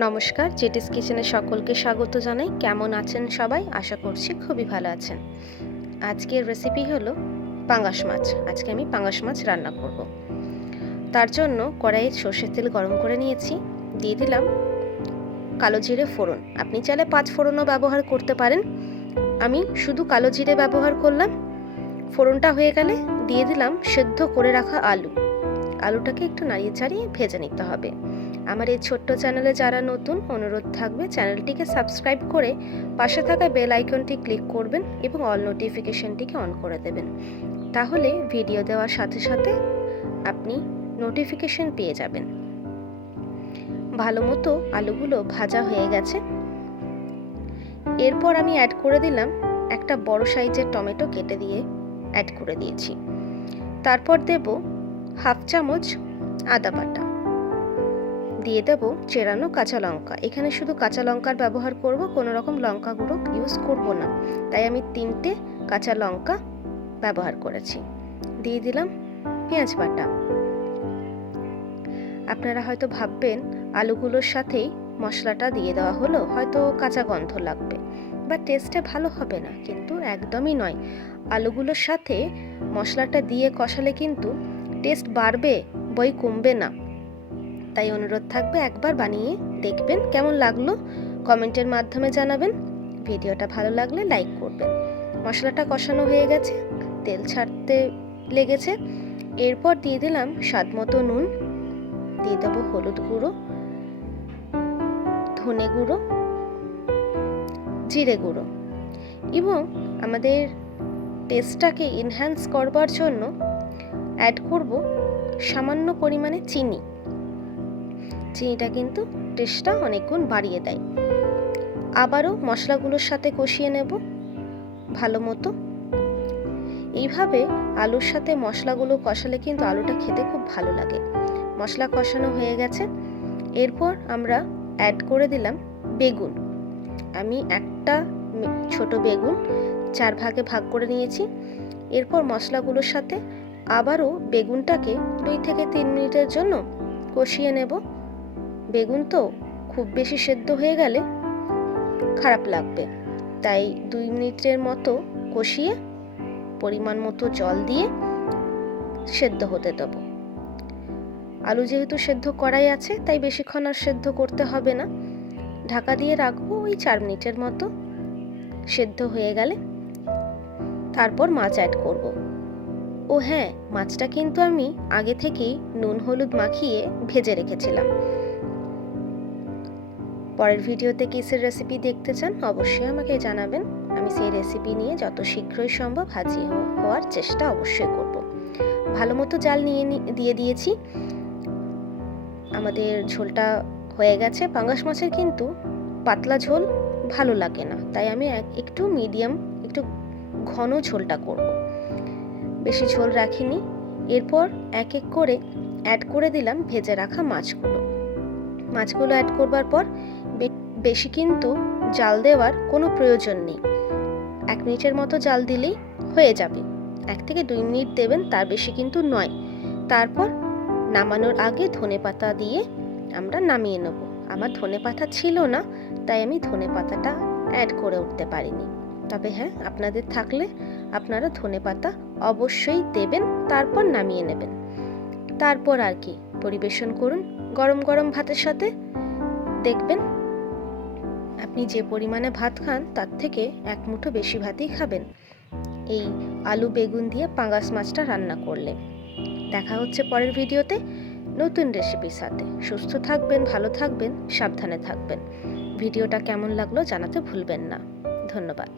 নমস্কার, জেটিস কিচেনে সকলকে স্বাগত জানাই। কেমন আছেন সবাই? আশা করছি খুবই ভালো আছেন। আজকের রেসিপি হলো পাঙ্গাস মাছ। আজকে আমি পাঙ্গাস মাছ রান্না করব। তার জন্য কড়াইয়ে সর্ষের তেল গরম করে নিয়েছি। দিয়ে দিলাম কালো জিরে ফোড়ন। আপনি চাইলে পাঁচ ফোড়নও ব্যবহার করতে পারেন। আমি শুধু কালো জিরে ব্যবহার করলাম। ফোড়নটা হয়ে গেলে দিয়ে দিলাম সেদ্ধ করে রাখা আলু। আলুটাকে একটু নাড়িয়ে চাড়িয়ে ভেজে নিতে হবে। আমার এই ছোট্ট চ্যানেলে যারা নতুন, অনুরোধ থাকবে চ্যানেলটিকে সাবস্ক্রাইব করে পাশে থাকা বেল আইকনটি ক্লিক করবেন এবং অল নোটিফিকেশনটিকে অন করে দেবেন। তাহলে ভিডিও দেওয়ার সাথে সাথে আপনি নোটিফিকেশন পেয়ে যাবেন। ভালো মতো আলুগুলো ভাজা হয়ে গেছে। এরপর আমি অ্যাড করে দিলাম একটা বড় সাইজের টমেটো কেটে দিয়ে অ্যাড করে দিয়েছি। তারপর দেব হাফ চামচ আদা বাটা। দিয়ে দেবো চেরানো কাঁচা লঙ্কা। এখানে শুধু কাঁচা লঙ্কার ব্যবহার করব, কোনো রকম লঙ্কা গুঁড়ো ইউজ করব না। তাই আমি তিনটে কাঁচা লঙ্কা ব্যবহার করেছি। দিয়ে দিলাম পেঁয়াজ বাটা। আপনারা হয়তো ভাববেন, আলুগুলোর সাথেই মশলাটা দিয়ে দেওয়া হলো, হয়তো কাঁচা গন্ধ লাগবে। বা টেস্টে ভালো হবে না, কিন্তু একদমই নয়। আলুগুলোর সাথে মশলাটা দিয়ে কষালে কিন্তু টেস্ট বাড়বে, বই কমবে না। তাই অনুরোধ থাকবে একবার বানিয়ে দেখবেন কেমন লাগল। কমেন্টের মাধ্যমে জানাবেন। ভিডিওটা ভালো লাগলে লাইক করবেন। মশলাটা কষানো হয়ে গেছে, তেল ছাড়তে লেগেছে। এরপর দিয়ে দিলাম স্বাদ মতো নুন। দিয়ে দেবো হলুদ গুঁড়ো, ধনে গুঁড়ো, জিরে গুঁড়ো। এবং আমাদের টেস্টটাকে এনহ্যান্স করবার জন্য অ্যাড করব সামান্য পরিমাণে চিনি। চিনিটা কিন্তু টেস্টটা অনেক গুণ বাড়িয়ে দেয়। আবারও মশলাগুলোর সাথে কষিয়ে নেব, ভালো মতো। এইভাবে আলুর সাথে মশলাগুলো কষালে কিন্তু আলুটা খেতে খুব ভালো লাগে। মশলা কষানো হয়ে গেছে। এরপর আমরা অ্যাড করে দিলাম বেগুন। আমি একটা ছোট বেগুন চার ভাগে ভাগ করে নিয়েছি। এরপর মশলাগুলোর সাথে আবারও বেগুনটাকে দুই থেকে তিন মিনিটের জন্য কষিয়ে নেব। বেগুন তো খুব বেশি সেদ্ধ হয়ে গেলে খারাপ লাগবে। তাই দুই মিনিটের মতো কষিয়ে পরিমাণ মতো জল দিয়ে সেদ্ধ হতে দেবো। আলু যেহেতু সেদ্ধ করাই আছে, তাই বেশিক্ষণ আর সেদ্ধ করতে হবে না। ঢাকা দিয়ে রাখব ওই চার মিনিটের মতো। সেদ্ধ হয়ে গেলে তারপর মাছ অ্যাড করব। ও হ্যাঁ মাছটা কিন্তু আমি আগে থেকেই নুন, হলুদ মাখিয়ে ভেজে রেখেছিলাম। পরের ভিডিওতে কিসের রেসিপি দেখতে চান, অবশ্যই আমাকে জানাবেন। আমি সেই রেসিপি নিয়ে যত শীঘ্রই সম্ভব হাজির হওয়ার চেষ্টা অবশ্যই করব। ভালো মতো জাল নিয়ে দিয়ে দিয়েছি। আমাদের ঝোলটা হয়ে গেছে। পাঙ্গাস মাছের কিন্তু পাতলা ঝোল ভালো লাগে না, তাই আমি একটু মিডিয়াম একটু ঘন ঝোলটা করব। বেশি ঝোল রাখিনি। এরপর এক এক করে অ্যাড করে দিলাম ভেজে রাখা মাছগুলো। মাছগুলো অ্যাড করবার পর বেশি কিন্তু জাল দেওয়ার কোনো প্রয়োজন নেই। এক মিনিটের মতো জাল দিলেই হয়ে যাবে। এক থেকে দুই মিনিট দেবেন, তার বেশি কিন্তু নয়। তারপর নামানোর আগে ধনে পাতা দিয়ে আমরা নামিয়ে নেব। আমার ধনে পাতা ছিল না, তাই আমি ধনে পাতাটা অ্যাড করে উঠতে পারিনি। তবে হ্যাঁ আপনাদের থাকলে আপনারা ধনে পাতা অবশ্যই দেবেন, তারপর নামিয়ে নেবেন। তারপর আর কি, পরিবেশন করুন গরম গরম ভাতের সাথে। দেখবেন আপনি যে পরিমাণে ভাত খান, তার থেকে এক মুঠো বেশি ভাতই খাবেন। এই আলু, বেগুন দিয়ে পাঙ্গাস মাছটা রান্না করলে। দেখা হচ্ছে পরের ভিডিওতে। নতুন রেসিপির সাথে। সুস্থ থাকবেন, ভালো থাকবেন, সাবধানে থাকবেন। ভিডিওটা কেমন লাগল জানাতে ভুলবেন না। ধন্যবাদ।